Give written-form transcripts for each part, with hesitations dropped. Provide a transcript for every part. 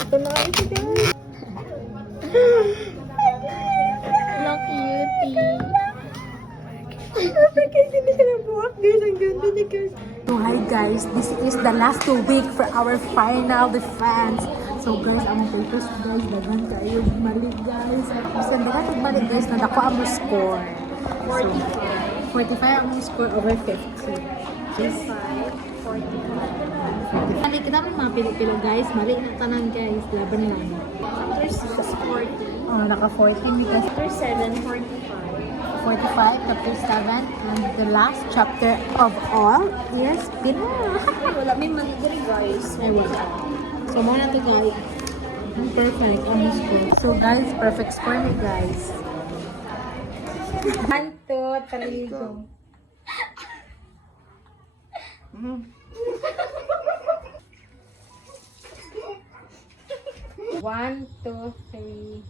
Ito na ito guys. Look cutie. Kasi hindi ka nabuhak guys. Ang ganda niya guys. So hi guys, this is the last week for our final defense. So guys, ang purpose guys, dagan kayo mali guys. Basta dagan mali guys, nadako ang score. So, 45 ang score over 50. 45, 45. Mali kita may mga pilo-pilo guys. Mali na tanan guys. Laban lang. Chapter 6, 40. Oh, naka 14 because Chapter 7, 45. 45, chapter 7, and the last chapter of all is Pina. Wala may mali diri guys. Ay, wala. So, muna to guys. Perfect ang score. So guys, perfect score ni guys. 1, 2, 3, go. One, two, three.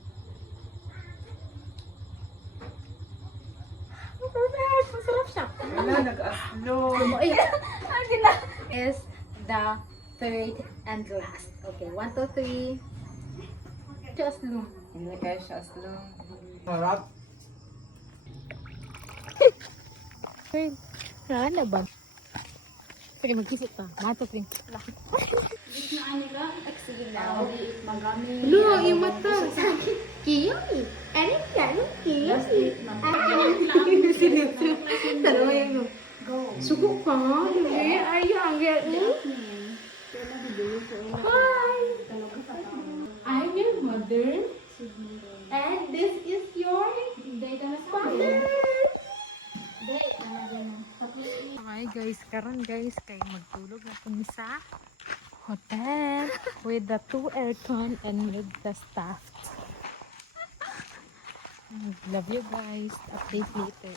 Perfect! Masarap siya. Wala, nag-aslo. Is the third and last. Okay, 1, 2, 3. Just look. Hindi kaya siya aslo. Harap. Rana ba? Sige, mag-isip pa. 1, 2, 3. Sige na. Magami. Lo, yung mata. Kiyoy. Ano yan? Kiyoy. Dalawa yung sugo ka. Ay, ang yan. Hi. I'm your mother. And this is your father. Okay guys, karon guys, kay magtulog na kami sa hotel with the 2 aircon and with the staff. Love you guys. Update later.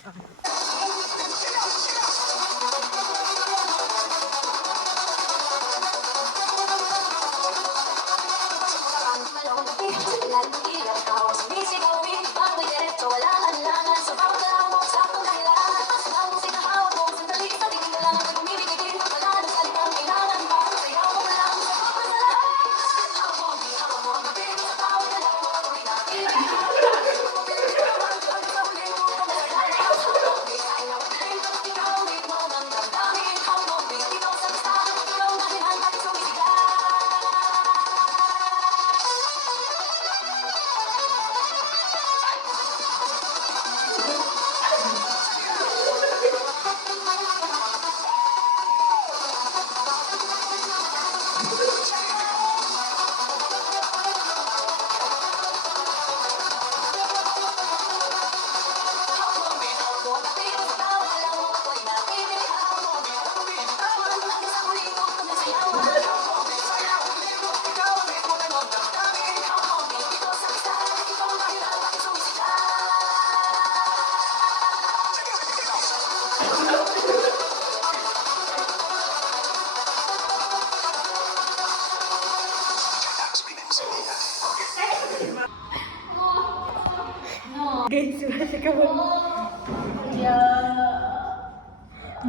Guys, wala siya kapag...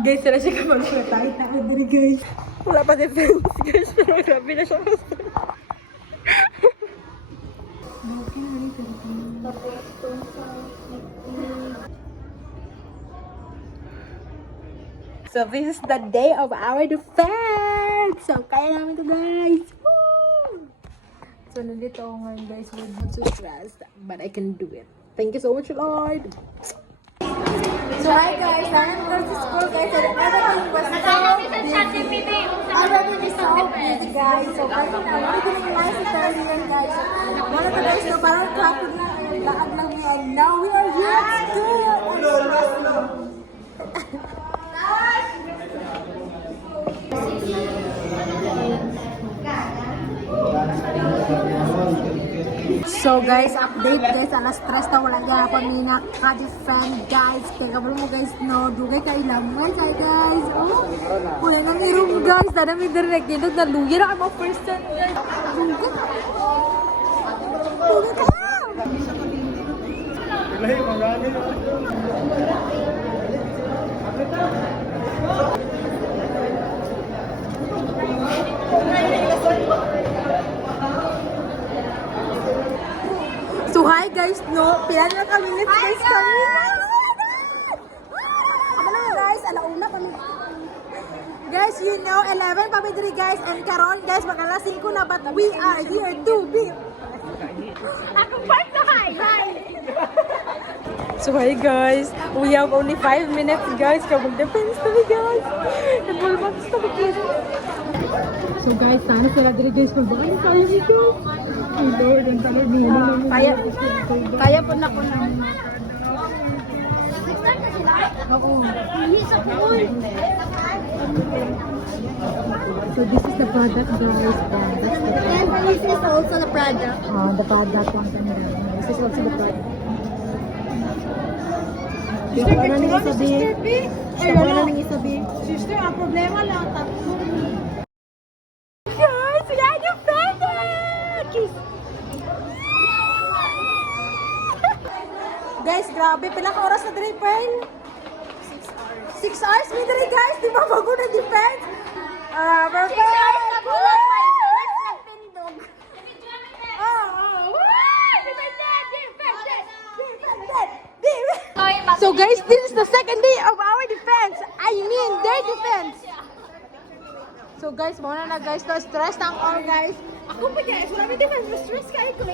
Guys, wala siya kapag tayo tayo dali guys. Wala pa defense guys, pero grabe na siya. So this is the day of our defense! So kaya namin to guys! Woo! So nandito ako ngayon guys with not so stressed, but I can do it. Thank you so much, Lord. So hi guys, I'm going to school guys, and everything was so busy. Everything is so busy guys. So right now, we're going to nice earlier guys. One of the guys na parang traffic na ayun, laad lang niya. And now we are here at school. So guys, update guys, alas 3 na wala niya ako ni naka-defend guys. Kaya kabalo mo guys, no, dugay ka ilang guys, guys. Oh, wala nang irum guys, dada may direct yun, naluya na kayo mga first time guys. Dugay ka. Dugay ka. Ilahi, marami na. minutes guys kami. Guys, alauna kami. Guys, you know, 11 pa diri guys. And karon guys, mag-alas 5 na, but we are here to be. Ako part na hi. So hi guys, we have only 5 minutes guys. Kabog defense to me guys. And full box to me guys. So guys, sana sila diri guys. Magbakan tayo dito. Ay Lord, ang talag mo. Kaya po na ko na. Oo. So this is the product guys. That's the And this is also the product. the product lang kami. This is also the product. Sister, Ano nang isabi? Ano nang isabi? Sister, ang problema lang. Guys, we are the product! Guys, grabe. Pilang oras na diri, Pearl? 6 hours. May diri, guys. Di ba bago na defense? Perfect! Nagpindog. So guys, this is the second day of our defense. I mean, their defense. So guys, muna na guys, no stress ang all guys. Ako pa guys, wala may defense. Stress kayo ko.